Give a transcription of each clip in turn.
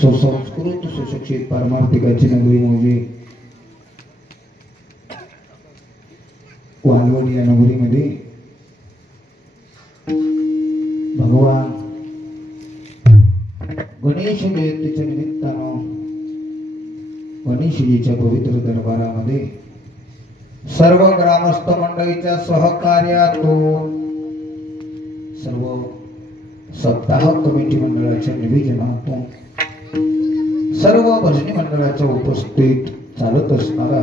सुसंस्कृत सुशिक्षित पारमार्थिकाची नगरी म्हणजे वालवड या नगरीमध्ये भगवान गणेश जयंतीच्या निमित्तानं गणेशजीच्या पवित्र दरबारामध्ये सर्व ग्रामस्थ मंडळीच्या सहकार्यातून सर्व सप्ताह कमिटी मंडळाच्या निवेदनातून सर्व भजनी मंडळाच्या उपस्थित चालत असणारा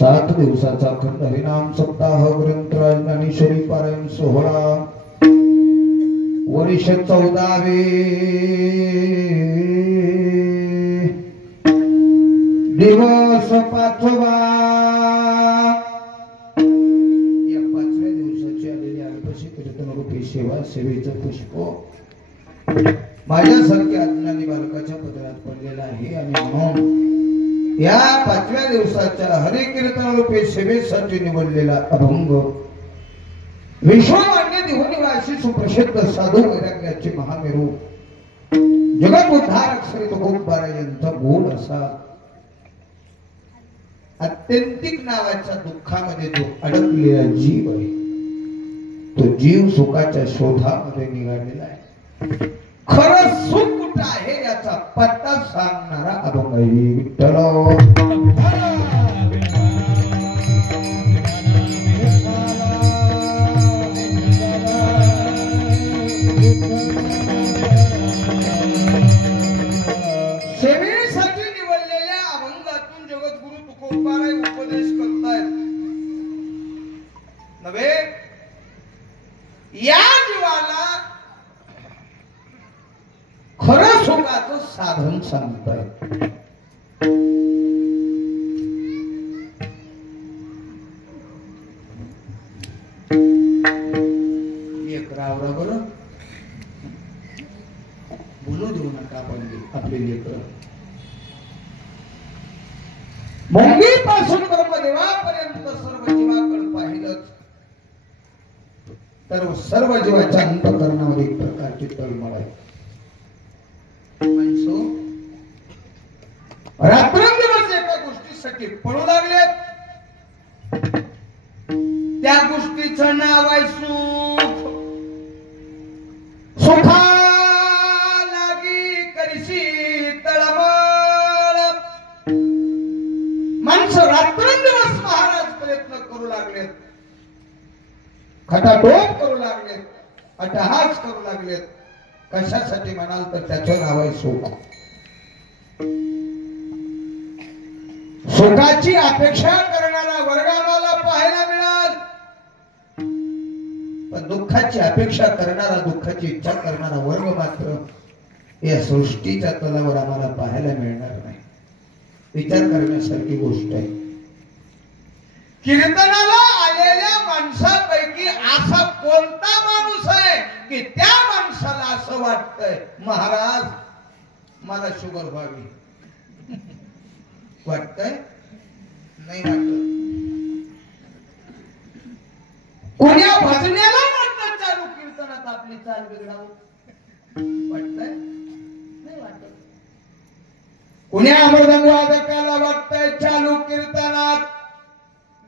7 दिवसाचा अखंड हरिनाम सप्ताह ग्रंथ राजज्ञानेश्वरी पारायण सोहळा वर्ष 14वे दिवस 5वा या 5व्या दिवसाची आलेली अल्पशी कीर्तनरूपी सेवा सेवेचं पुष्प माझ्यासारख्या अज्ञानी बालकाच्या पदरात पडलेला आहे आणि म्हणून या 5व्या दिवसाच्या हरी कीर्तनरूपी सेवेसाठी निवडलेला अभंग विश्वमान्य देवनिवासी सुप्रसिद्ध साधू वैराग्याचे महामेरू जगत उद्धारक श्री तुकोबारा यांचा गोड असा अत्यंतिक नावाच्या दुःखामध्ये जो अडकलेला जीव आहे तो जीव सुखाच्या शोधामध्ये निघालेला आहे. खरं सुख कुठं आहे याचा पत्ता सांगणारा अभंग आहे. विठ्ठल सेवेसाठी निवडलेल्या अभंगातून जगद्गुरु तुकोबाराय उपदेश करतायत. नव्हे या जीवाला खरं सुखाचं साधन सांगतायत. एक रावरा बरं बोलू देऊ नका आपण आपले लेकर मुंगीपासून ब्रह्मदेवापर्यंत सर्व जीवाकडे पाहिलं तर सर्व जीवाच्या अंतःकरणामध्ये एक प्रकारची तळमळ आहे. माणसो रात्रंदिवस एका गोष्टीसाठी पळू लागलेत. त्या गोष्टीचं नाव आहे सुख. सुखा लागी करशी तळमळ. माणसं रात्रंदिवस महाराज प्रयत्न करू लागलेत, खटाटोप करू लागलेत, अट्टहास करू लागलेत. कशासाठी म्हणाल तर त्याचं नाव आहे सुख. सुखाची अपेक्षा करणारा वर्ग आम्हाला पाहायला मिळाल, पण दुःखाची अपेक्षा करणारा, दुःखाची इच्छा करणारा वर्ग मात्र या सृष्टीच्या तलावर आम्हाला पाहायला मिळणार नाही. विचार करण्यासारखी गोष्ट आहे. कीर्तनाला आलेल्या माणसापैकी असा कोणता माणूस आहे की त्या माणसाला असं वाटतंय महाराज मला शुगर व्हावी? वाटतंय? नाही वाटत. कोण्या भजनेला वाटतं चालू कीर्तनात आपली चाल बिघडावं? वाटतंय? नाही वाटत. कोण्या मृदंग वादकाला वाटतंय चालू कीर्तनात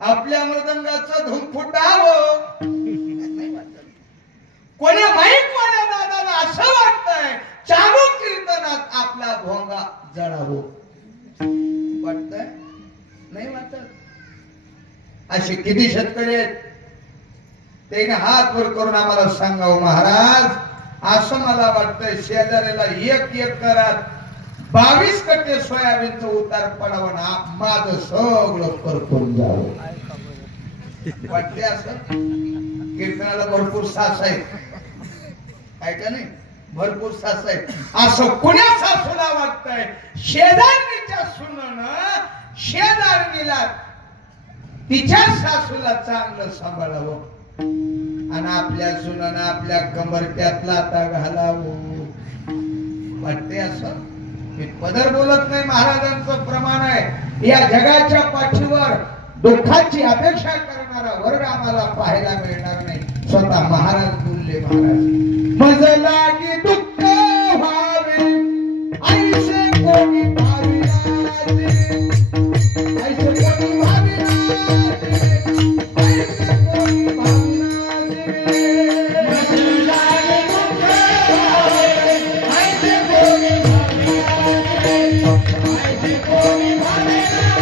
आपल्या मृदंगाचं धूम फुटावं? नाही वाटत. कोण्या माईकवाल्या दादाला असं वाटतंय चालू कीर्तनात आपला भोंगा जळावं? वाटतंय? नाही वाटत. असे किती शेतकरी आहेत ते हात वर करून आम्हाला सांगावं महाराज असं मला वाटतंय शेजाऱ्याला 1 एकरात 22 कट्टे सोयाबीनचं उतार पडावं ना माझं सगळं करपून जावं. वाटते असं? कीर्तनाला भरपूर सास आहेत, आहे का नाही? भरपूर सास आहेत. असं कुण्या सासूला वाटतंय शेजारणीच्या सुनेनं शेजारणीला तिच्या सासूला चांगलं सांभाळावं आणि आपल्या सुनेनं आपल्या कमरट्यात लाथा घालावं? वाटते असं? हे पदर बोलत नाही, महाराजांचं प्रमाण आहे. या जगाच्या पाठीवर दुःखाची अपेक्षा करणारा वर्ग आम्हाला पाहायला मिळणार नाही. स्वतः महाराज बोलले. महाराज मज लागी दुःख व्हावे ऐसे कोणी भाविनाचे ऐसे कोणी भाविनाचे ऐसे कोणी भाविनाचे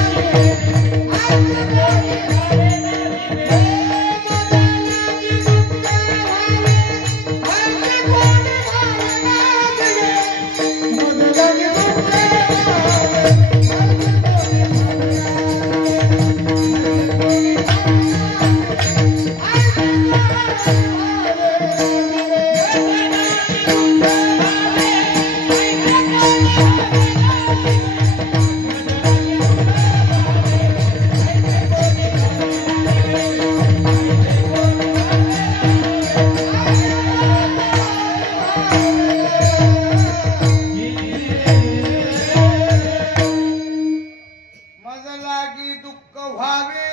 मज लागी दुःख व्हावे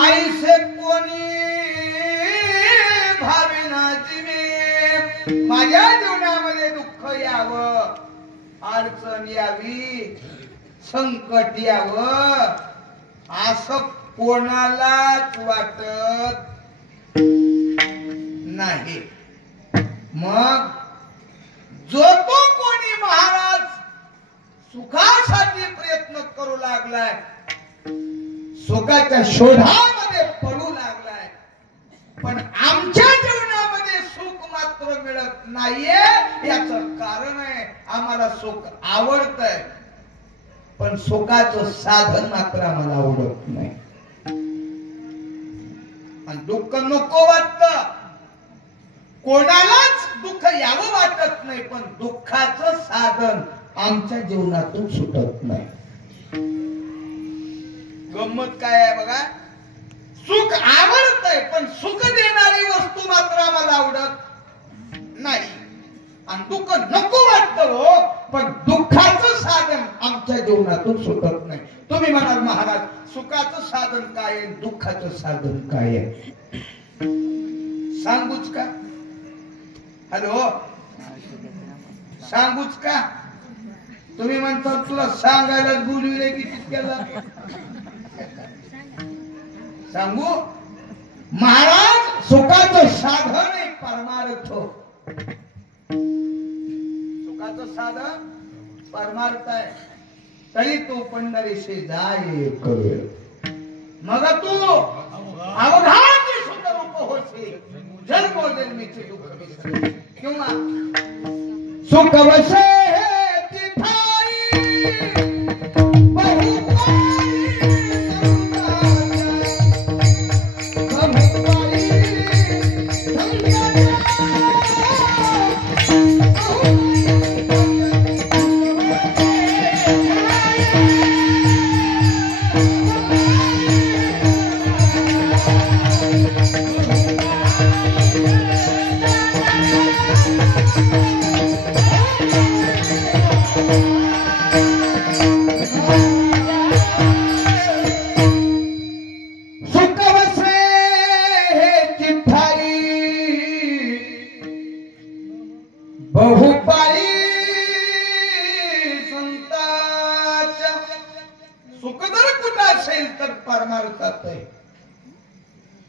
ऐसे कोणी भाविनाचे ऐसे कोणी भाविनाचे ऐसे कोणी माझ्या जीवनामध्ये दुःख यावं अडचण यावी संकट यावं असं कोणालाच वाटत नाही मग जो तो कोणी महाराज सुखासाठी प्रयत्न करू लागलाय सुखाच्या शोधामध्ये पडू लागलाय पण आमच्या जीवनामध्ये सुख मात्र मिळत नाहीये याचं कारण आहे आम्हाला सुख आवडतंय पण सुखाचं साधन मात्र आम्हाला आवडत नाही आणि दुःख नको वाटतं कोणालाच दुःख यावं वाटत नाही पण दुःखाचं साधन आमच्या जीवनातून सुटत नाही गंमत काय आहे बघा सुख आवडतंय पण सुख देणारी वस्तू मात्र आम्हाला आवडत नाही आणि दुःख नको वाटतं हो पण दुःखाचं साधन आमच्या जीवनातून सुटत नाही तुम्ही म्हणाल महाराज सुखाचं साधन काय आहे दुःखाचं साधन काय आहे सांगूच का हॅलो सांगूच का तुम्ही म्हणता तुला सांगायलाच बोलविले की तितक्याला सांगू महाराज सुखाचं साधन आहे परमार्थ सुखाचं साधन परमार्थ आहे तरी तू पंढरीशी जाय एक वेळ मग तू अवघाची सुखरूप होशील जन्मोजन्मीचे दुःख विसरेल किंवा सुख वसे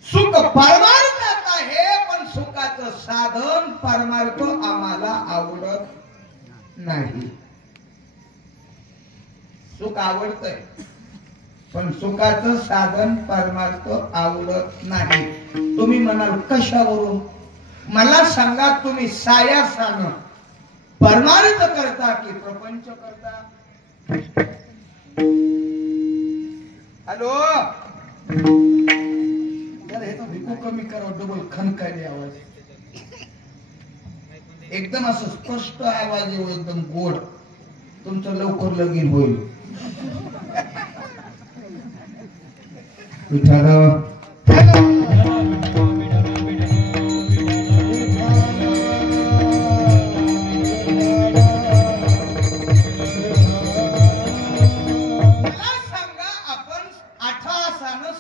सुख परमार्थात आहे पण सुखाचं साधन परमार्थ आम्हाला आवडत नाही सुख आवडतंय पण सुखाचं साधन परमार्थ आवडत नाही तुम्ही म्हणाल कशावरून मला सांगा तुम्ही सायासानं परमार्थ करता की प्रपंच करता हॅलो कमी करा डबल खनकायले आवाज एकदम असं स्पष्ट आवाज येऊ एकदम गोड तुमचं लवकर लगीन होईल विठाल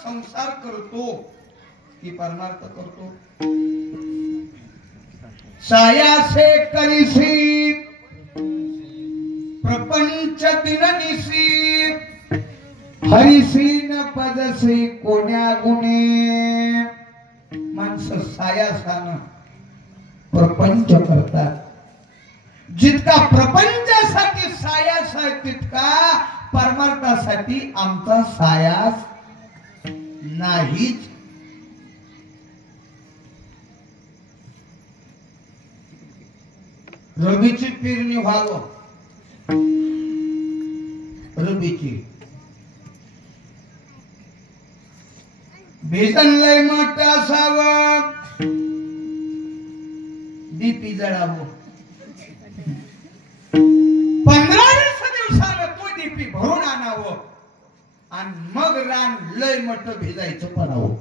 संसार करतो की परमार्थ करतो सायासे करीसी प्रपंच दिननिसी हरिसी न पदसी कोण्या गुणे. माणसं सायासानं प्रपंच करतात. जितका प्रपंचासाठी सायास आहे तितका परमार्थासाठी आमचा सायास नाहीच. रबीची पेरणी व्हावं, रबीची बेसन लय मोठं असावं, डीपी जळावं. 15-20 दिवसानं तो डीपी भरून आणावं आणि मग रान लय मोठं भिजायचं पडावं.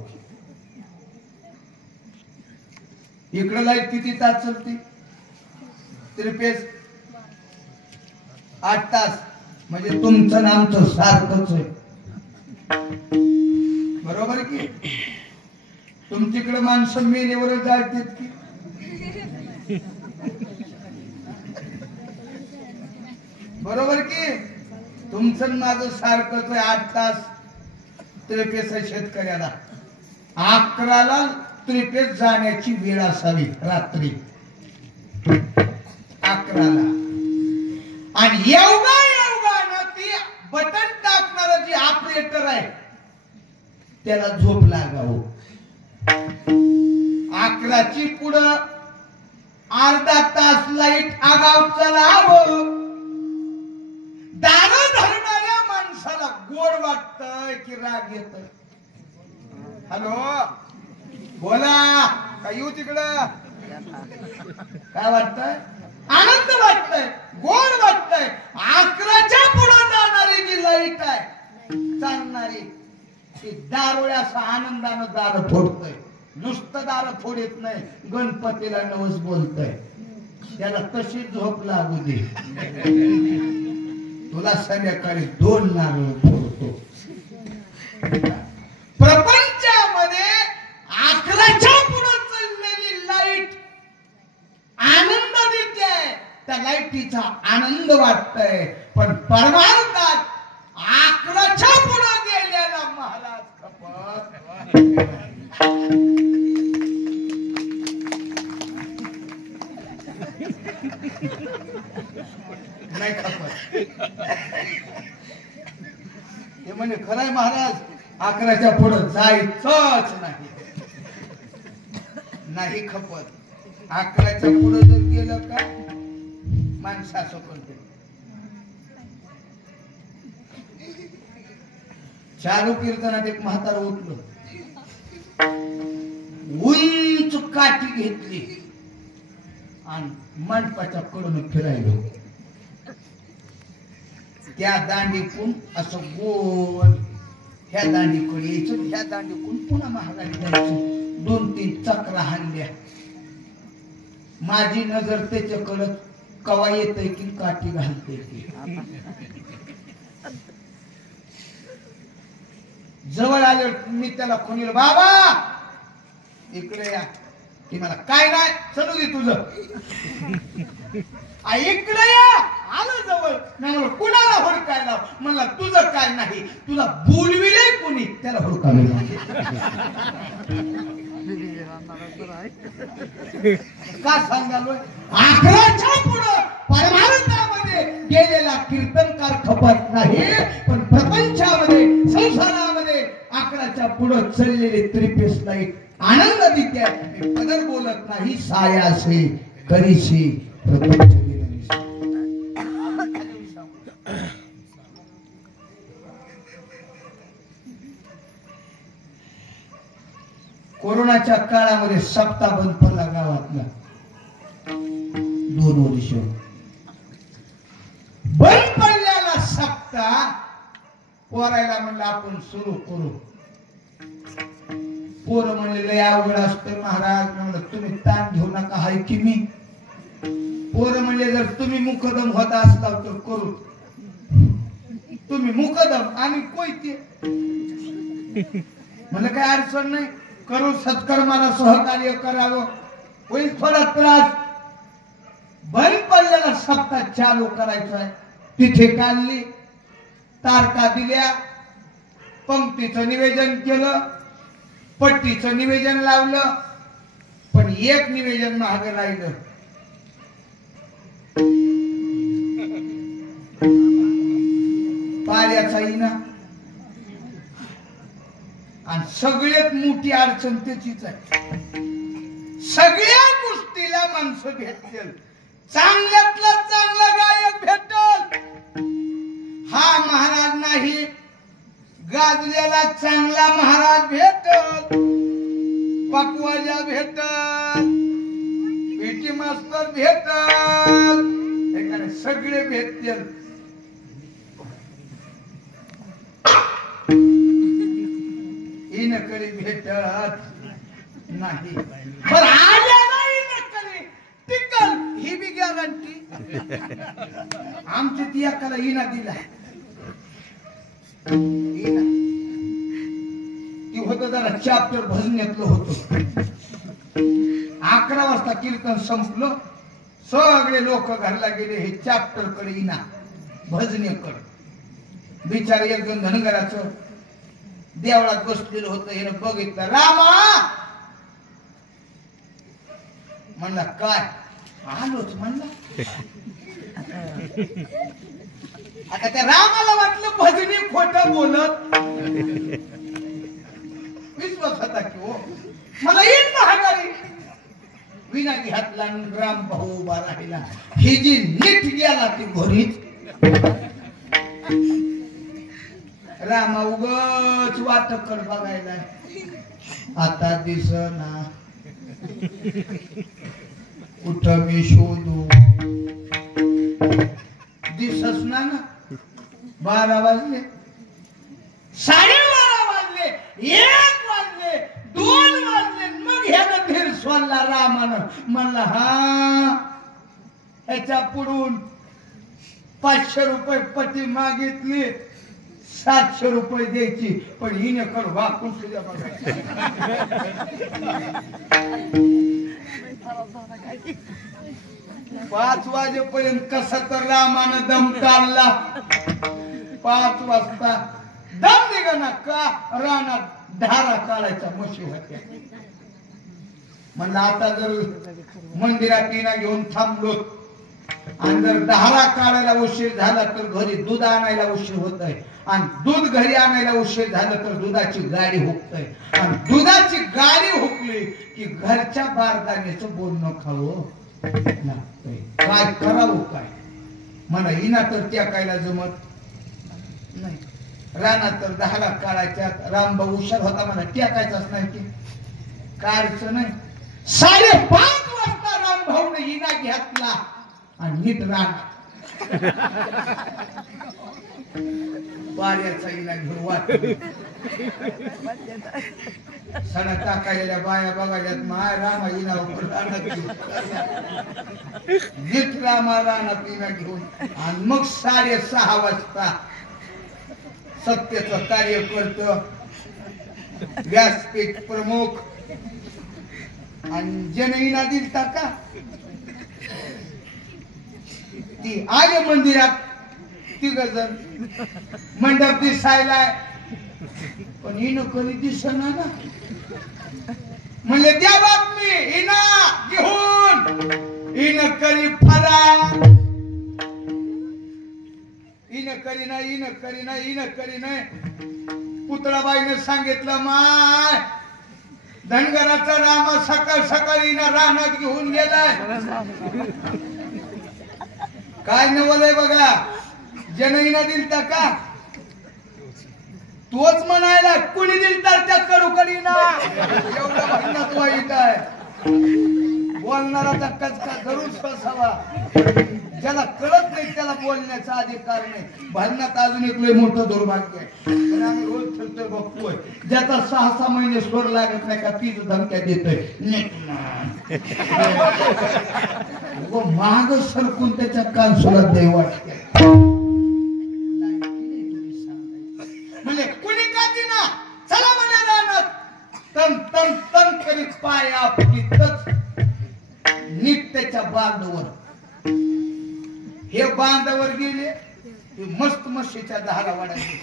इकडं लाईट किती तास चालते? 8 तास. म्हणजे तुमचं नामचं सारखंच आहे. बरोबर की? तुमच्याकडे माणसं मेनेवर जातात की बरोबर की? तुमचं माझं सारखंच आहे. 8 तास त्रिपेस शेतकऱ्याला. 11ला त्रिपेस जाण्याची वेळ असावी रात्री 11ला. आणि योगायोगानं ती बटन टाकणारा जी ऑपरेटर आहे त्याला झोप लागावं. 11ची पुढं अर्धा तास लाईट आगाव चलावं. दार धरणाऱ्या माणसाला गोड वाटतंय की राग येतोय? हॅलो बोला, काय येऊ तिकडं? काय वाटतंय? आनंद वाटतंय, गोड वाटतंय. 11च्या पुढे जाणारी जी लाईट आहे चालणारी ती दारोळ्याचा आनंदानं दार फोडतय. नुसतं दार फोडत नाही, गणपतीला नवस बोलतय. त्याला तशी झोप लागू दे, तुला संध्याकाळी 2 नारळ फोडतो. प्रपंचामध्ये 11च्या पुढे चाललेली लाईट आनंद देते, त्या लाईटीचा आनंद वाटतय. पण परमार्थात 11च्या पुढे गेलेला महाराज खपत नाही. खपत ते म्हणे खरंय महाराज, 11च्या पुढे जायचंच नाही खपत. 11च्या पुढे जर गेलं का माणसाचं कोणते चालू कीर्तनात एक म्हातारं उठलं, उंच काठी घेतली आणि मंडपाच्या कडून फिरायलो. त्या दांडीकून असं गोल ह्या दांडीकडे यायचं, ह्या दांडीकून पुन्हा महागाडी जायचं. 2-3 चक्रा हाणल्या. माझी नजर त्याच्याकडे कवा येतय की काठी घालते की. जवळ आले मी त्याला खुनील, बाबा इकडे या. ती मला काय नाही चलू दे तुझं, इकडे या. आलं जवळ, नाही कुणाला हुडकायला? म्हणला तुझं काय नाही, तुला बोलविले कुणी त्याला हुडकावे. का सांगालोय? 11च्या पुढे परमार्थामध्ये गेलेला कीर्तनकार खपत नाही, पण प्रपंचामध्ये संसारामध्ये 11च्या पुढे चाललेले त्रिपेस लाईट आनंद देते. मी पदर बोलत नाही, सायासे करीशी प्रपंच दिननिसी. कोरोनाच्या काळामध्ये सप्ताह बंद पडला गावातला. 2 वर्ष बंद पडलेला सप्ताह पोरायला म्हणलं आपण सुरू करू. पोरं म्हणले लय अवघड असतं महाराज. म्हणलं तुम्ही ताण घेऊ नका, हाय की मी. पोरं म्हणले जर तुम्ही मुकदम होता असता तर करू. तुम्ही मुकदम आम्ही कोयते. म्हणलं काय अडचण नाही, करू. सत्कर्माला सहकार्य करावं. होईल थोडा त्रास बंद पडलेला सप्ताह चालू करायचा आहे. तिथे काढली, तारखा दिल्या, पंक्तीचं निवेदन केलं, पट्टीचं निवेदन लावलं, पण एक निवेदन महाग राहिलं. पाण्याचा इना. आणि सगळ्यात मोठी अडचण त्याचीच आहे. सगळ्या गोष्टीला माणसं भेटतील, चांगल्यातला चांगला गायक भेटल हा महाराज नाही, गाजलेला चांगला महाराज भेटल, पकवाजा भेटल, पीटी मास्तर भेटल, सगळे भेटतील. इनकरी भेटत नाही, पण आल्याला इनकरी टिकल ही बी गॅरंटी. आमची ती एकाला इना दिला, इना ती होतं जरा चॅप्टर भजण्यातलं होतं. 11 वाजता कीर्तन संपलं, सगळे लोक घरला गेले. हे चॅप्टर कडे इना, भजनेकडे. बिचारे एक जण धनगराचं देवळात बसलेलं होतं, हे बघितलं. रामा म्हणला, काय आलोच म्हणला. आता त्या रामाला वाटलं भजनी खोटं बोलत, विश्वास होता की हो मला येत महागारी. विनागी हातला राम भाऊ उभा राहिला. ही जी नीट गेला ती घरीच. रामा उगच वाटकर बघायला, आता दिसना, कुठं मी शोधू, दिसच ना. 12 वाजले, 12:30 वाजले, 1 वाजले, 2 वाजले. मग ह्यानं धीर सोडला रामानं. म्हणला, हा ह्याच्या पुढून 500 रुपये पती मागितली, 700 रुपये द्यायची, पण हिने कर वाकून तुझ्या बघा. 5 वाजेपर्यंत कसा तर रामानं दम काढला. 5 वाजता दम निघाला का रानात धारा काढायचा म्हशी होत्या. म्हणलं आता जर मंदिरात इना घेऊन थांबलो आणि जर धारा काढायला उशीर झाला तर घरी दूध आणायला उशीर होत आहे, आणि दूध घरी आणायला उशीर झाला तर दुधाची गाडी हुकतय, आणि दुधाची गाडी हुकली की घरच्या बारदाण्याचं बोलणं खावं लागतंय. काय करावं काय. मला इना तर टेकायला जमत नाही, रानात तर धारा काढायच्या. रामभाऊ हुशार होता, मला टेकायचाच नाही की काय अडचण नाही. 5:30 वाजता रामभाऊने इना घेतला आणि नीट रान वाऱ्याचा इना घेऊन वाट. सणा टाकायला बाया बघायल्यात, माय रामा इना नीट रामा रानात इना घेऊन. आणि मग 6:30 वाजता सत्याचं कार्य करत व्यासपीठ प्रमुख आणि जनईना दिलता का ती आले मंदिरात. 3 जण मंडप दिसायला, पण हिनं कधी दिसना ना. म्हणले द्या बातमी, हिना घेऊन हिनं करी फरार, हिनं करी नाही, हिनं करी नाही, हिनं करी नाही. पुतळाबाईने सांगितलं, माय धनगराचा रामा सकाळ सकाळी ना रानात घेऊन गेलाय. काय नवलय बघा. जनईना दिलता का तोच म्हणायला, कुणी दिलता त्या कडूकडीना. एवढा भांडणात वाईट आहे. बोलणारा कचका जरूर फसावा. ज्याला कळत नाही त्याला बोलण्याचा अधिकार नाही. भांडणात अजून एक लय मोठं दुर्भाग्य आहे. पण आम्ही रोज फिरतोय बघतोय, ज्याचा 6-6 महिने स्वर लागत नाही का तीच धमक्या देतोय. महाग सरकून त्याच्या कान सुद्धा देव वाटते. म्हणजे कुणी का दिना, चला म्हणा रानात. तन तन तन करीत पाय आपलीतच नीट त्याच्या बांधवर हे बांधावर गेले हे मस्त मशीच्या दहाला वाढायचे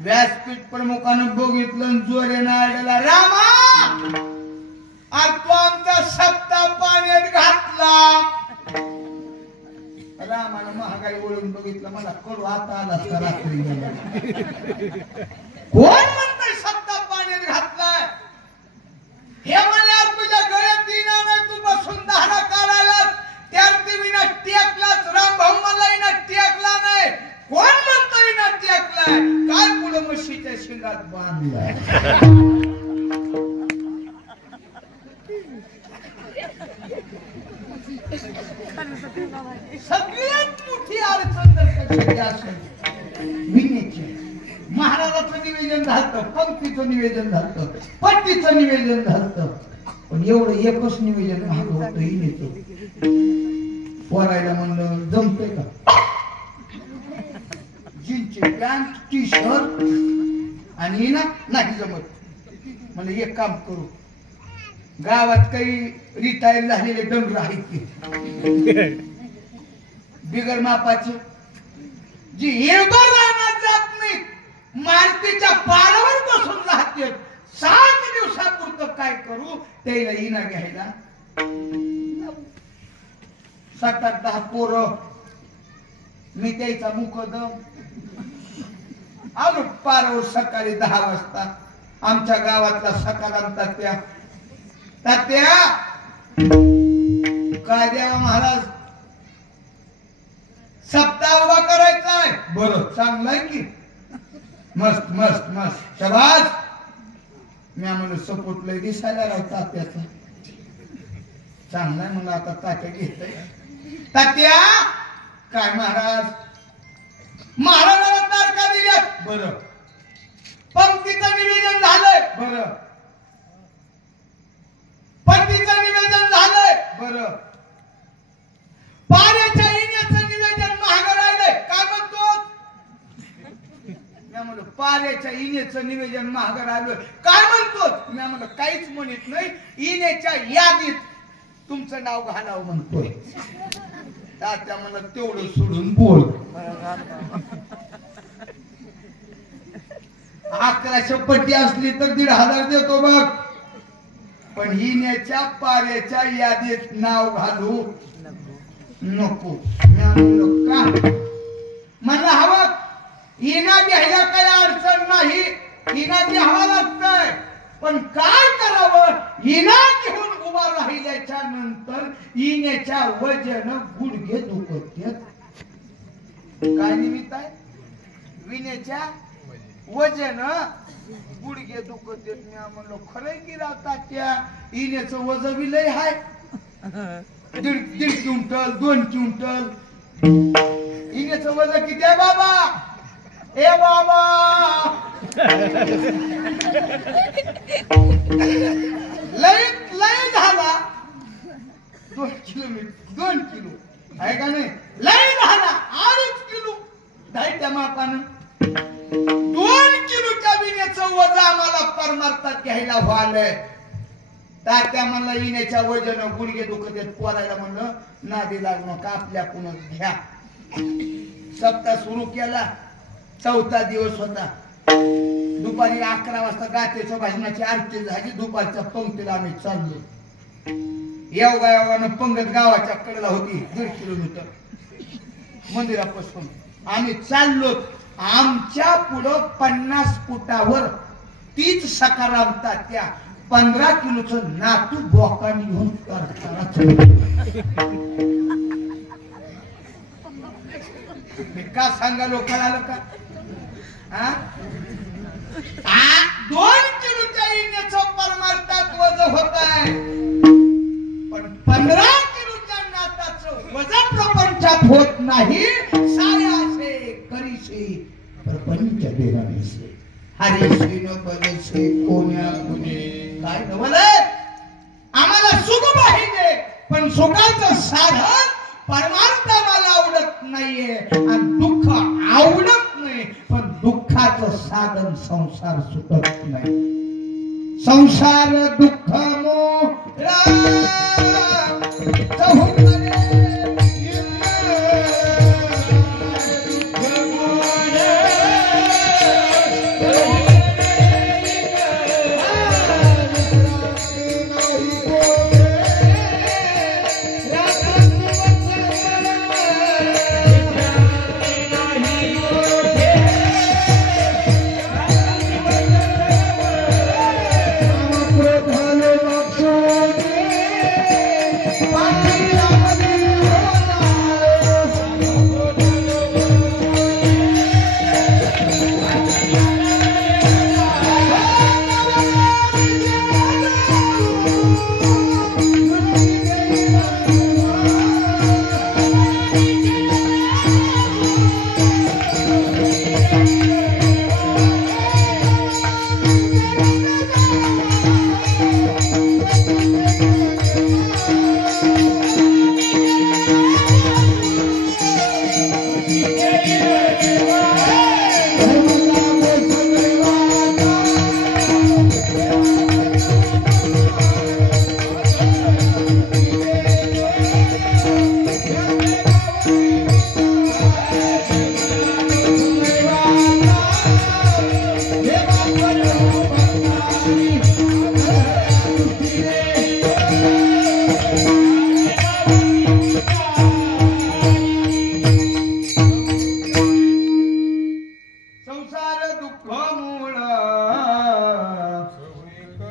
व्यासपीठ प्रमुखानं बघितलं जोरेनं आडला रामा आज तू आमचा सप्ताह पाण्यात घातला. रामानं महागाई वळून बघितलं मला कळू आता आला असता रात्री कोण म्हणतंय सप्ताह पाण्यात घातलाय हे म्हणल्यावर तुझ्या गळ्यात दिना नाही तू बसून दहारा काढायला त्यात विना टेकलाच रामभाऊ मला इना टेकला नाही कोण म्हणतोय ना टेकलाय काय पुढं म्हशीच्या शिंगात बांधलाय. सगळ्यात मोठी अडचण तर कशाची असेल विनेची महाराजाचं निवेदन झालं पंक्तीचं निवेदन झालं पट्टीचं निवेदन झालं पण एवढं एकच निवेदन महाग होतं विनेचं पोरायला म्हणलं जमतंय का जीन्सची पॅन्ट टी शर्ट आणि ना नाही जमत म्हणजे एक काम करू गावात काही रिटायर झालेले डंगर आहेत की बिगर मापाचे जी एवढं रानात जात नाही मारुतीच्या पारावर बसून राहते 7 दिवसापुरतं काय करू त्याला इना घ्यायला 7-10 पोरं मी त्याचा मुकदम आलो पारावर सकाळी 10 वाजता आमच्या गावातला सकाराम तात्या तात्या काय द्यावा महाराज सप्ताह उभा करायचा आहे बरं चांगलं आहे की मस्त मस्त मस्त शाबास मी म्हणलं सपोर्ट लय दिसायला राव तात्याचा चांगला आहे म्हणलं आता तात्या घेतोय तात्या काय महाराज महाराजाला तारखा दिल्यात बरं पंक्तीचं निवेदन झालंय बरं पंक्तीचं निवेदन झालंय बरं पाण्याच्या येण्याचं निवेदन महाग राहिलंय काय म्हणतो मी म्हणलं पाण्याच्या येण्याचं निवेदन महाग राहिलंय काय म्हणतो मी म्हणलं काहीच म्हणत नाही येण्याच्या यादीत तुमचं नाव घालावं म्हणतोय तात्या म्हणलं तेवढं सोडून बोल 1100 पट्टी असली तर 1,500 देतो बघ पण हिण्याच्या पाऱ्याच्या यादीत नाव घालू नको का मला हवं हिना घ्यायला काही अडचण नाही हिना घ्यावा लागतंय पण काय करावं हिना घेऊन उभा राहिल्याच्या नंतर हिण्याच्या वजन गुडघे दुखत काय निमित्त आहे विण्याच्या वजन गुडघे दुखत येत मी म्हणलो खरंय की राहतात त्या इण्याचं वजन बी लय हाय 1.5 क्विंटल 2 क्विंटल इण्याचं वजन किती आहे बाबा ए बाबा लय लय झाला 2 किलो आहे का नाही लय झाला 2.5 किलो धायत्या मापानं 2 किलोच्या विण्याचं वजन आम्हाला परमार्थात घ्यायला व्हालंय तात्या म्हणलं विण्याच्या वजन गुडघे दुखत येत पोरायला म्हणलं नादी लागू नका आपल्या पुन्हा घ्या सप्ताह सुरू केला 4था दिवस होता दुपारी 11 वाजता गातेच्या भाजनाची आरती झाली दुपारच्या पंक्तीला आम्ही चाललो योगायोगानं पंगत गावाच्या कडेला होती 1.5 किलोमीटर मंदिरापासून आम्ही चाललो आमच्या पुढं 50 फुटावर तीच सकाराम तात्या 15 किलोचं नातू बोकांनी घेऊन करताना मी का सांगा लोकांना आलं का 2 किलोच्या येण्याचं परमार्थात वजन होत आहे पण 15 किलोच्या नाताचं वजन प्रपंचात होत नाही सायासे करीसे प्रपंच देहानेसे हरीसे न बनेसे कोण्या गुणे काय नवले आम्हाला सुख पाहिजे पण सुखाचं साधन परमार्थाला आवडत नाहीये आणि दुःख आवडत नाही पण दुःखाचं साधन संसार सुटत नाही संसार दुःख मोळा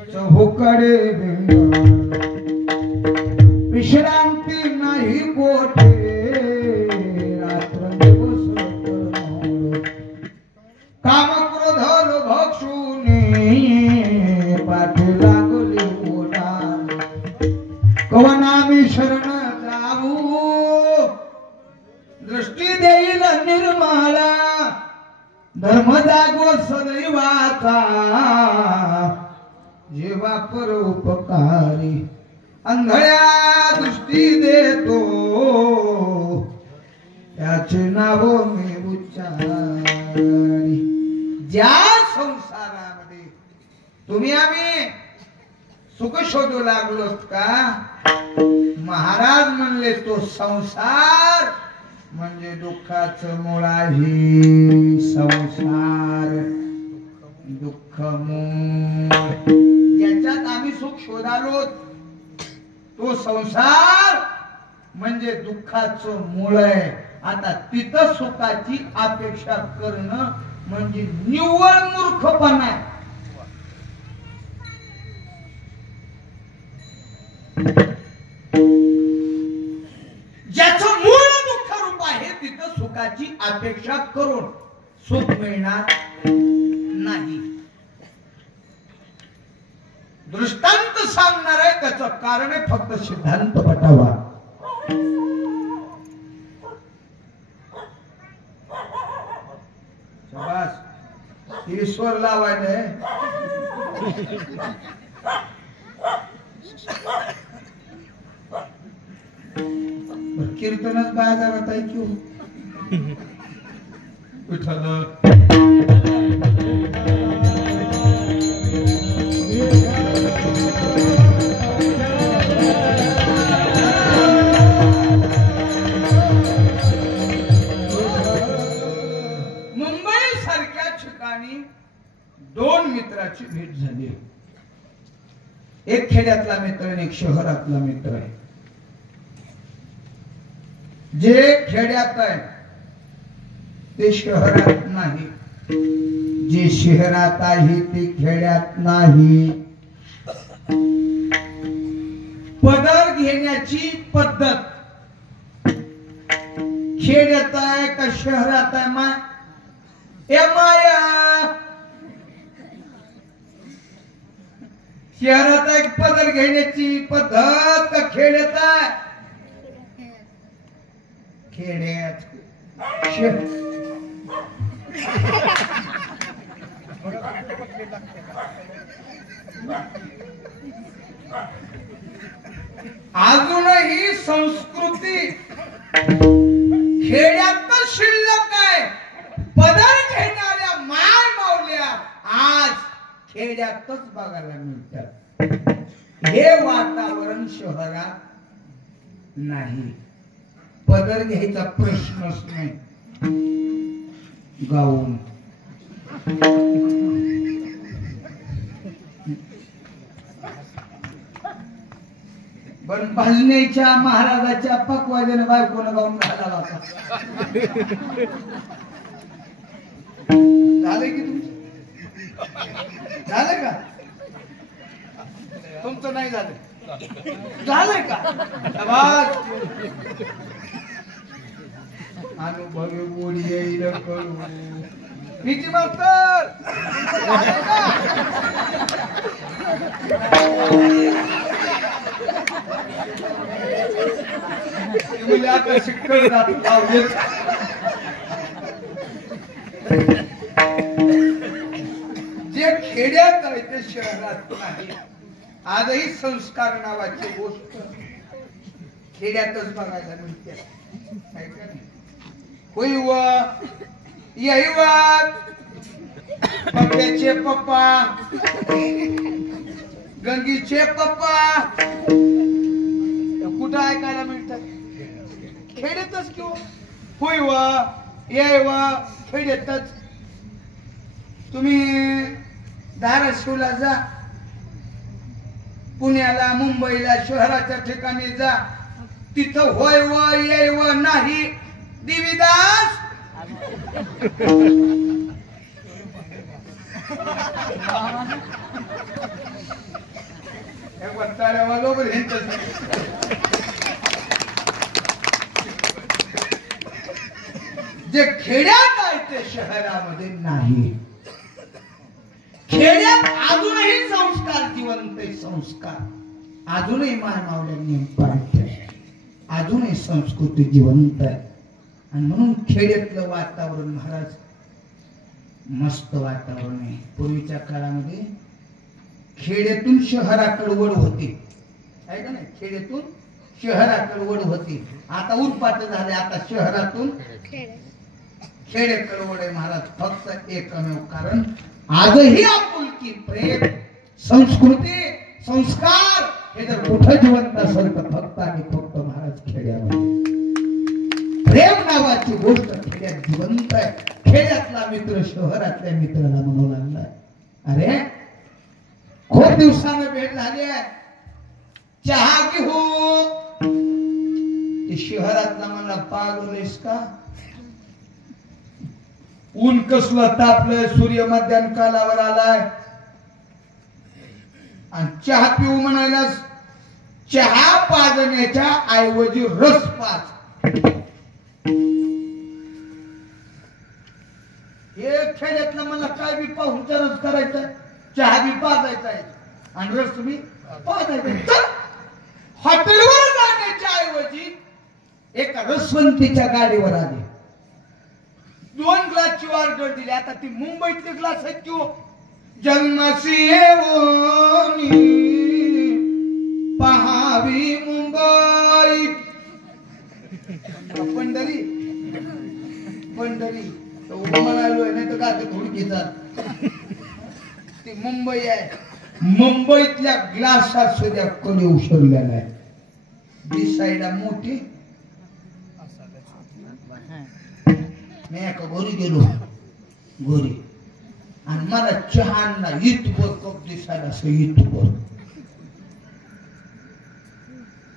चहुकडे विश्रांती नाही कोठे रात्र दिवस काम क्रोध भक्षुनी पाठी लागली ओढा कवनामी शरण जाऊ दृष्टी देईल निर्मला धर्म जागो सदैवाचा जेवा परोपकारी अंधळ्या दृष्टी देतो त्याचे नाव मी उच्चारी ज्या संसारामध्ये तुम्ही आम्ही सुख शोधू लागलोत का महाराज म्हणले तो संसार म्हणजे दुःखाचं मूळ आहे संसार दुःख मूळ ज्याच्यात आम्ही सुख शोधालो तो संसार म्हणजे दुःखाचं मूळ आहे आता तिथं सुखाची अपेक्षा करणं म्हणजे निव्वळ मूर्खपणा आहे ज्याचं मूळ दुःख रूप आहे तिथं सुखाची अपेक्षा करून सुख मिळणार नाही दृष्टांत सांगणार आहे त्याचं कारण आहे फक्त सिद्धांत पटावा शाबास ईश्वर लावायला कीर्तनच बाजारात आहे क्यों विठ्ठल मुंबई सारख्या ठिकाणी दोन मित्राची भेट झाली एक खेड्यातला मित्र आणि एक शहरातला मित्र आहे जे खेड्यात आहे ते शहरात नाही जे शहरात आहे ते खेड्यात नाही पदर घेण्याची पद्धत खेड्यात आहे का शहरात आहे माया शहरात एक पदर घेण्याची पद्धत का खेड्यात आहे खेड्यात अजूनही संस्कृती खेड्यात शिल्लक आहे पदर घेणाऱ्या माय माऊल्या आज खेड्यातच बघायला मिळतात. हे वातावरण शहरात नाही. पदर घ्यायचा प्रश्नच नाही. गाऊन पण भाजण्याच्या महाराजाच्या पकवाजाने बायकोनं गाऊन घालावा होता. झालंय की तुमचं? झालं का? तुमचं नाही झालं? झालंय का? अनुभवी बोडी येईल करू किती मास्तर आता शिकल जे खेड्यात आहे ते शहरात नाही. आजही संस्कार नावाची गोष्ट खेड्यातच बघायला मिळते. होई व यही पप्प्याचे पप्पा गंगीचे पप्पा कुठं ऐकायला मिळतात? खेड्यातच किंवा होय व ये व खेड्यातच. तुम्ही धाराशिवला जा, पुण्याला मुंबईला शहराच्या ठिकाणी जा, तिथं होय व ये व नाही. देवीदास जे खेड्यात आहे ते शहरामध्ये नाही. खेड्यात अजूनही संस्कार जिवंत आहे. संस्कार अजूनही मानवल्या पाळते, अजूनही संस्कृती जिवंत आहे. आणि म्हणून खेड्यातलं वातावरण महाराज मस्त वातावरण आहे. पूर्वीच्या काळामध्ये खेड्यातून शहराकडे वळ होती, आहे का नाही? खेड्यातून शहराकडे वळ होती. आता उत्पात झाले. आता शहरातून खेड्याकडे वळ आहे महाराज. फक्त एकमेव कारण आजही आपुलकी, प्रेम, संस्कृती, संस्कार हे जर कुठं जिवंत असेल तर फक्त आणि फक्त महाराज खेड्यामध्ये. प्रेम नावाची गोष्ट खेड्यात जिवंत आहे. खेड्यातला मित्र शहरातल्या मित्राला म्हणू लागलाय, अरे खूप दिवसानं भेट झाली आहे, चहा घेऊ. ते शहरातला म्हणला, पागलेस का? ऊन कसलं तापलंय, सूर्य मध्यान कालावर आलाय आणि चहा पिऊ म्हणायला चहा पाजण्याच्या ऐवजी रस पाज. हे खेड्यातलं मला काय बी पाहूनचा रस करायचा, चहा बी पाजायचा आहे आणि रस बी पाजायचा. हॉटेलवर जाण्याच्या ऐवजी एका रसवंतीच्या गाडीवर आले, 2 ग्लासची ऑर्डर दिली. आता ती मुंबईतले ग्लास आहेत किंवा जन्मसी पहावी मुंबई. पंढरी पंढरी म्हणालो नाही तर का थोडकीचा ती मुंबई आहे. मुंबईतल्या ग्लासात सुद्धा कधी उसरल्या नाही. दिसायला मोठी. मी एका घरी गेलो, घरी, आणि मला चहाना इतभर कप दिसायला असं इतभर.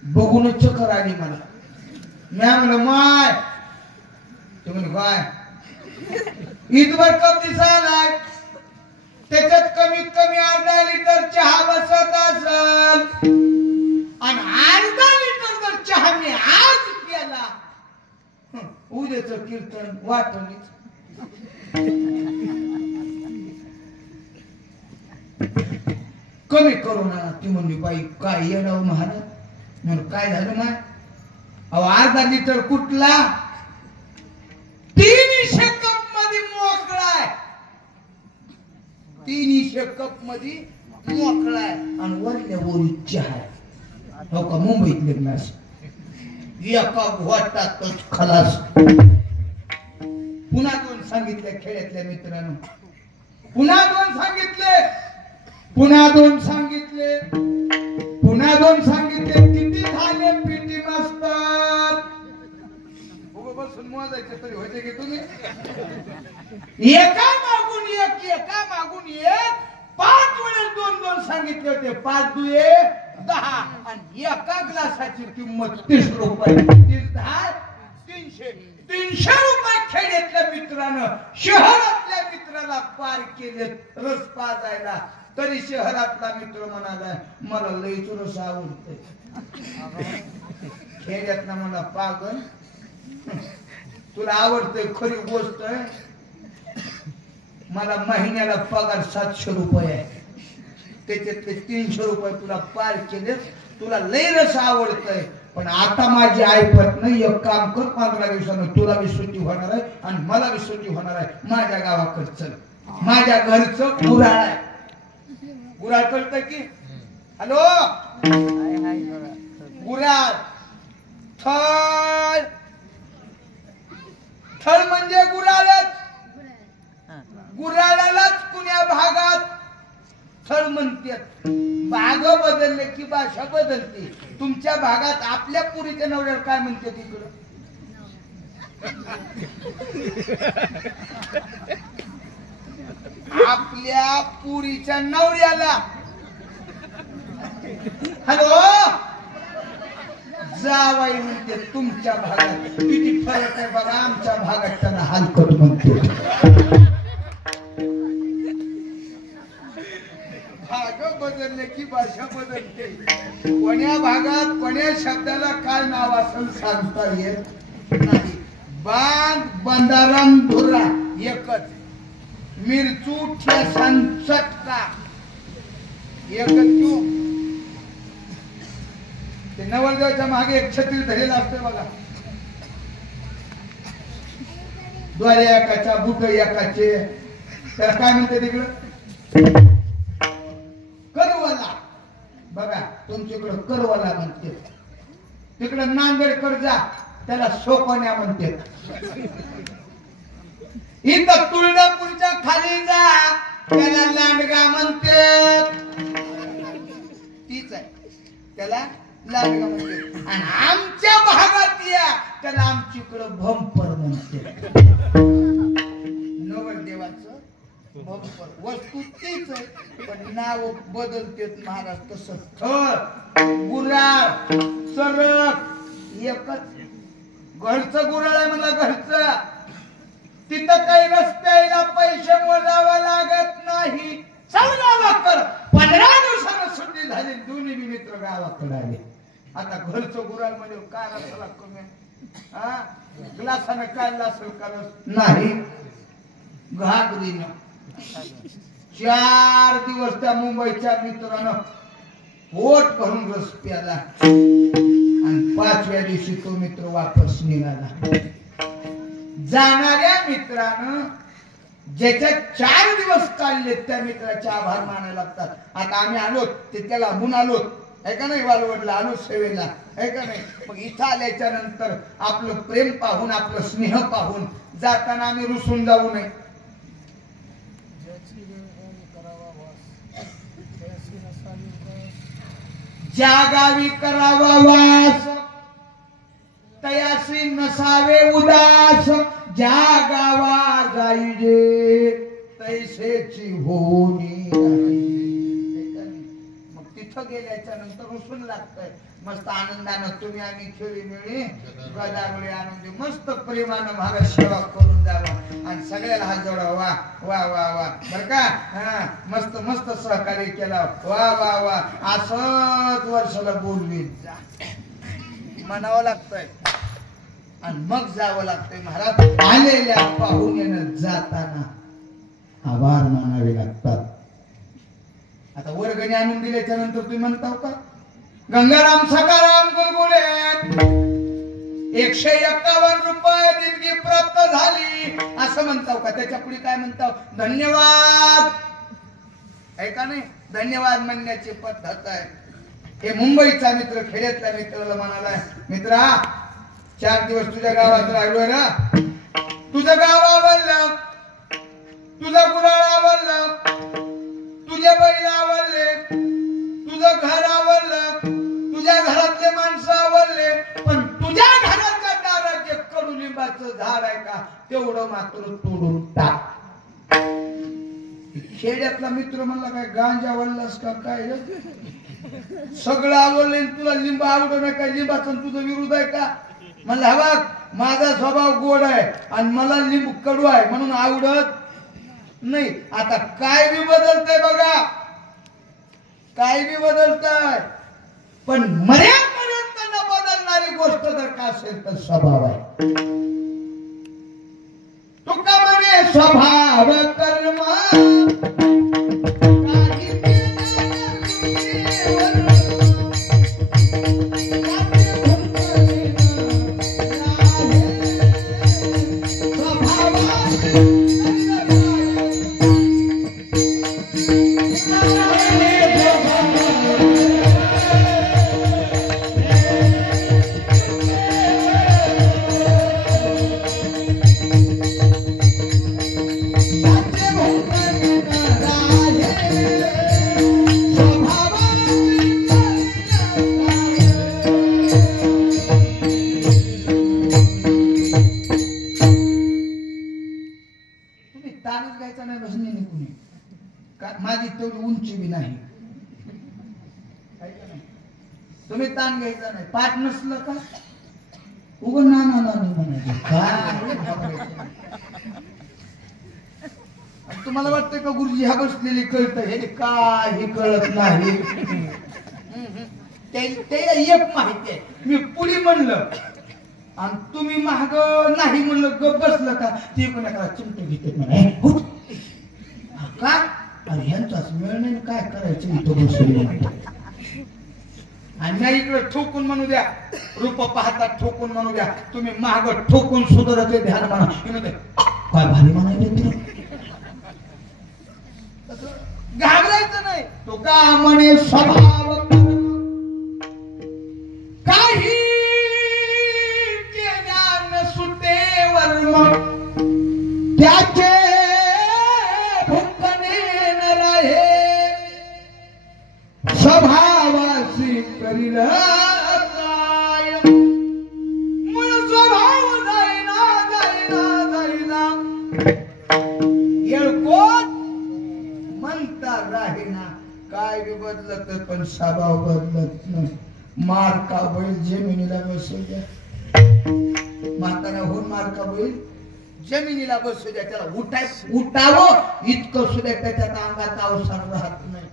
बघून चक्कर आली मला. मी म्हणलं माय, ते म्हणे काय इतभर कप दिसायला, त्याच्यात कमीत कमी अर्धा लिटर चहा बसत असल आणि अर्धा लिटर जर चहा मी आज प्याला, उद्याचं कीर्तन वाटणीच. कमी करू ना. ती म्हणली बाई काय येणार महाराज? म्हणून काय झालं माय? अहो अर्धा लिटर कुठला, 300 कप मध्ये मोकळाय. 300 कप मध्ये मोकळाय आणि वरल्या वरी चहा. हो का मुंबईतले ग्लास एका घोटातच खलास. पुन्हा 2 सांगितले खेड्यातल्या मित्रांनो, पुन्हा 2 सांगितले. पुन्हा 2 सांगितले, पुन्हा 2 सांगितले. किती झाले पीटी मास्तर? उभं बसून मोजायचे तरी होते की तुम्ही? एका मागून एक 5 वेळेस 2-2 सांगितले होते. 5 दुये 10 आणि एका ग्लासाची किंमत 30 रुपये. 300 रुपये खेड्यातल्या मित्रानं शहरातल्या मित्राला पार केले रस पाजायला. तरी शहरातला मित्र म्हणाला मला लईच रस आवडते. खेड्यातला मला पागल तुला आवडतंय खरी गोष्ट आहे. मला महिन्याला पगार 700 रुपये आहे. त्याच्यातले 300 रुपये तुला पार केले. तुला लई रस आवडतंय पण आता माझी ऐपत नाही. एक काम कर 15 दिवसानं तुला बी सुट्टी होणार आहे आणि मला बी सुट्टी होणार आहे. माझ्या गावाकडे चल. माझ्या घरचं गुराळ आहे. गुराळ कळतं की? हॅलो गुराळ थळ म्हणजे गुराळच. गुराळालाच पुण्या भागात थळ म्हणतात. भाग बदलले की भाषा बदलते. तुमच्या भागात आपल्या पुरीच्या नवऱ्याला काय म्हणते तिकडं? आपल्या पुरीच्या नवऱ्याला हॅलो जावाई म्हणते. तुमच्या भागात किती फरक आहे बघा. आमच्या भागात त्यांना हलकट म्हणते. भाग बदलले की भाषा बदलते. कोण्या भागात कोण्या शब्दाला काय नाव असेल सांगता येत नाही. बांध बंधारण धुरा एकच. मिरचू ठेसन चटका एकच. तू ते नवरदेवाच्या मागे एक छत्री धरेला असते बघा. द्वारे एकाच्या बुट एकाचे. त्याला काय म्हणते तिकडं? करवाला. बघा तुमच्याकडं करवाला म्हणते. तिकडं नांदेडकर जा त्याला सोपण्या म्हणते. इथं तुळजापूरच्या खाली जा त्याला लांडगा म्हणते. तीच आहे त्याला लांडगा म्हणते. आणि आमच्या भागात या त्याला आमच्याकडं भंपर म्हणते. नवरदेवाचं भंपर. वस्तू तीच आहे पण नाव बदलते महाराज. तसं थळ गुराळ सरक एकच. घरचं गुराळ आहे मला घरचं. तिथं काही रस्त्याला पैसे मोजावा लागत नाही. चल गावाकडं. 15 दिवसानं सुट्टी झाली. दोन्ही मित्र गावाकडे आले. आता घरचं गुराळ म्हणजे काय रसाला कमी ग्लासानं काढला असेल करत नाही. घागरीनं 4 दिवस त्या मुंबईच्या मित्रानं पोट भरून रस प्याला आणि 5व्या दिवशी तो मित्र वापस निघाला. जाणाऱ्या मित्रानं ज्याच्या 4 दिवस काढले त्या मित्राचे आभार मानायला लागतात. आता आम्ही आलो ते त्याला म्हणून आलो आहे का नाही. वालवडला आलो सेवेला आहे का नाही. मग इथं आल्याच्या नंतर आपलं प्रेम पाहून आपलं स्नेह पाहून जाताना आम्ही रुसून जाऊ नये. ज्या गावी करावा वास तयासी नसावे उदास. ज्या गावा जाईजे तैसेची होणी. मग तिथं गेल्याच्या नंतर रुसून लागतंय. मस्त आनंदानं तुम्ही आम्ही खेळी मिळी गदागोळी आनंदी मस्त प्रेमानं महाराज सेवा करून जावा आणि सगळ्याला हात जोडा. वा वा वा वा बर का. मस्त मस्त सहकार्य केला. वा वा वा. असंच वर्षाला बोलवीत जा म्हणावं लागतंय आणि मग जावं लागतंय. महाराज आलेल्या पाहुण्यानं जाताना आभार मानावे लागतात. आता वर्गणी आणून दिल्याच्या नंतर तुम्ही म्हणताव का गंगाराम सकाराम गुलगुले 151 रुपये देणगी प्राप्त झाली असं म्हणताव का? त्याच्या पुढे काय म्हणताव? धन्यवाद आहे का नाही? धन्यवाद म्हणण्याची पद्धत आहे. हे मुंबईचा मित्र खेड्यातल्या मित्राला म्हणाला मित्रा 4 दिवस तुझ्या गावात राहिलोय ना. तुझं गाव आवडलं, तुझं गुराळ आवडलं, तुझं तुझे बैल आवडले, तुझं घर आवडलं, तुझ्या घरातले माणसं आवडले, पण तुझ्या घराच्या दारात जे कडुलिंबाचं झाड आहे का तेवढं मात्र तोडून टाक. खेड्यातला मित्र म्हणला काय गांजा आवडलास का काय, सगळं आवडलं तुला लिंब आवडत नाही काय, लिंबाचा तुझा विरोध आहे का. म्हणलं हा बघ माझा स्वभाव गोड आहे आणि मला लिंब कडू आहे म्हणून आवडत नाही. आता काय बी बदलतंय बघा, काय बी बदलतंय, पण मर्यादेपर्यंत न बदलणारी गोष्ट जर का असेल तर स्वभाव आहे. तुका म्हणे स्वभाव कर्म माझी तेवढी उंची बी नाही, तुम्ही ताण घ्यायचा नाही. पाठ नसलं का उगं ना म्हणायचं तुम्हाला वाटतंय का गुरुजी ह्या बसलेली कळत हे काही कळत नाही. त्याला एक माहिती आहे, मी पुढे म्हणलं आणि तुम्ही महाग नाही म्हणलं ग बसलं का ते कोणाला चिमट घेते म्हणा का अरे ह्यांचाच वेळ नाही काय करायचं इथं बसले. आणि नाही इकडे ठोकून म्हणू द्या, रूप पाहता ठोकून म्हणू द्या, तुम्ही महाग ठोकून सुधारते ध्यान म्हणा काय भारी म्हणायचं घाबरायचं नाही. तो का म्हणे स्वभाव काही ज्ञान सुटेवर त्याचे स्वभावाशी करील काय मूळ स्वभाव जाईना जाईना जाईना येळकोट म्हणता राहीना. काय बी बदलत पण स्वभाव बदलत नाही. मार का बैल जमिनीला बसू द्या, म्हातारा होऊन मार का बैल जमिनीला बसू द्या, त्याला उठावं इतकं सुद्धा त्याच्या अंगात अवसर राहत नाही,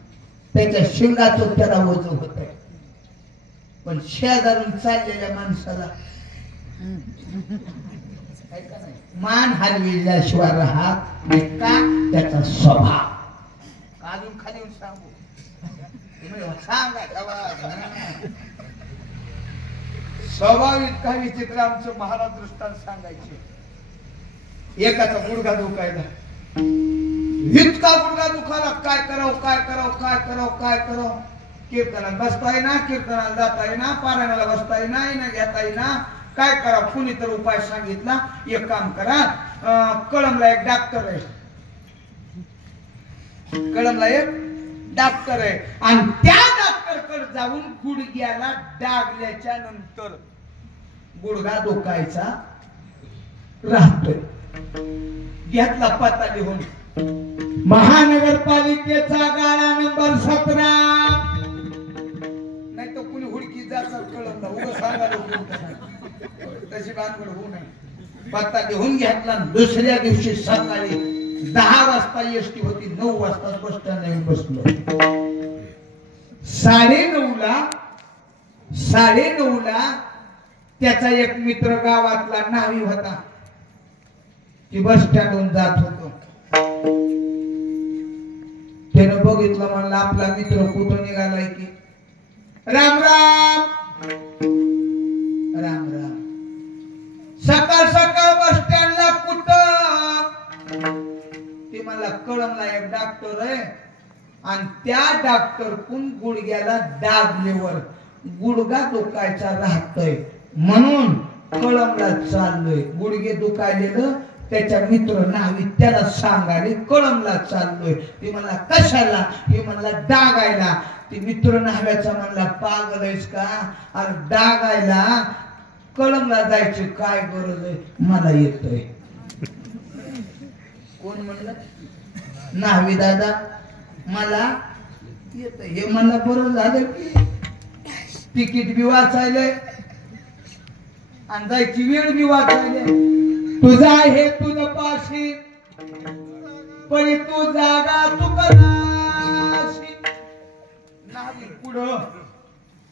त्याच्या शिंगाचं त्याला वजन होत आहे. पण शेजारून चाललेल्या माणसाला मान हलविल्याशिवाय राहत नाही का त्याचा स्वभाव. अजून खाली सांगू सांगा स्वभाव इतका विचित्र आमचं महाराज दृष्टांत सांगायचे. एकाचा गुडघा दुखायला, इतका गुडघा दुखायला, काय करावं काय करावं काय करावं काय करावं. कीर्तनाला बसता येईना, कीर्तनाला जाता येईना, पारायणाला बसता येईना, घेता येईना, काय करा. कुणी तर उपाय सांगितला, एक काम करा, कळमला एक डॉक्टर आहे, कळमला एक डॉक्टर आहे आणि त्या डॉक्टरकडे जाऊन गुडघ्याला डागल्याच्या नंतर गुडघा दुखायचा राहतोय. घेतला पत्ता लिहून, महानगरपालिकेचा गाळा नंबर 17. नाही तर कुणी हुडकी जायचं कळत ना उगं सांगायला तशी भानगड होऊ नये. पत्ता लिहून घेतला. दुसऱ्या दिवशी सकाळी 10 वाजता एसटी होती, 9 वाजता बस स्टँड येऊन बसलो. 9:30ला त्याचा एक मित्र गावातला न्हावी होता, ती बस स्टँडहून जात होतो. त्यानं बघितलं, म्हणलं आपला मित्र कुठं निघालाय की. राम राम राम राम. सकाळ सकाळ बस स्टँडला कुठं? ते मला कळमला एक डॉक्टर आहे आणि त्या डॉक्टर कुण गुडघ्याला दाबल्यावर गुडघा दुखायचा राहतोय म्हणून कळमला चाललोय. गुडघे दुखायलेलं त्याच्या मित्र नावी त्याला सांगायला कळमला चाललोय. ती म्हणला कशाला? हे म्हणला डागायला. ती मित्र नाव्याचा म्हणला पागल आहेस का? अरे डागायला कळमला जायची काय गरज आहे? मला येतोय. कोण म्हणलं? नावी दादा मला येत. हे म्हणला बरं झालं की तिकीट बी वाचायलंय आणि जायची वेळ बी वाचायले. तुझा हे तुझ पाशी परी तू जागा तुकराशी. नावी पुढं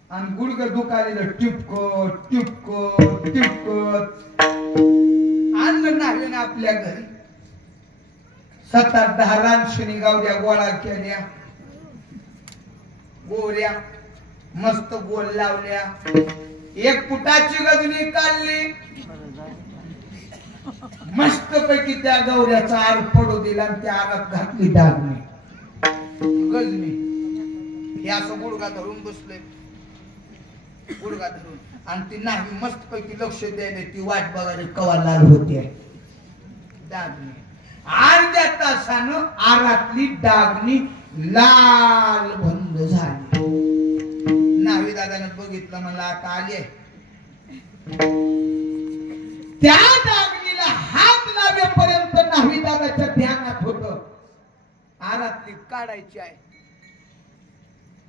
आणि गुडघ दुखालेलं टिपको टिपको टिपको आणलं नावीन आपल्या घरी. 7-10 रानशनी गावड्या गोळा केल्या. गोऱ्या मस्त गोल लावल्या. 1 फुटाची गजनी काढली. मस्त पैकी त्या गौऱ्याचा आर पडू दिला आणि त्या आरात घातली डागणी गजनी. हे असं गुडघा धरून बसले. गुडघा धरून आणि ती नाही मस्त पैकी लक्ष द्यायला ती वाट बघायला कवा लाल होते डागणी. अर्ध्या तासानं आरातली डागणी लाल बंद झाली. नावी दादाने बघितलं म्हणलं आता आले. त्या डागणीला हात लावेपर्यंत नावी दादाच्या ध्यानात होत आरातली काढायची आहे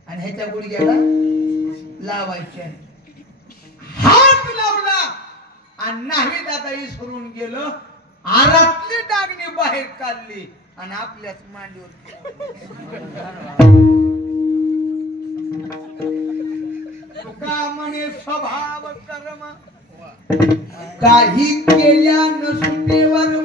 आणि ह्याच्या गुडघ्याला लावायची आहे. हात लावला आणि नावी दादा विसरून गेलं. आरातली डागणी बाहेर काढली आणि आपल्याच मांडीवर तुका म्हणे स्वभाव कर्म काही केल्या न सुटेवर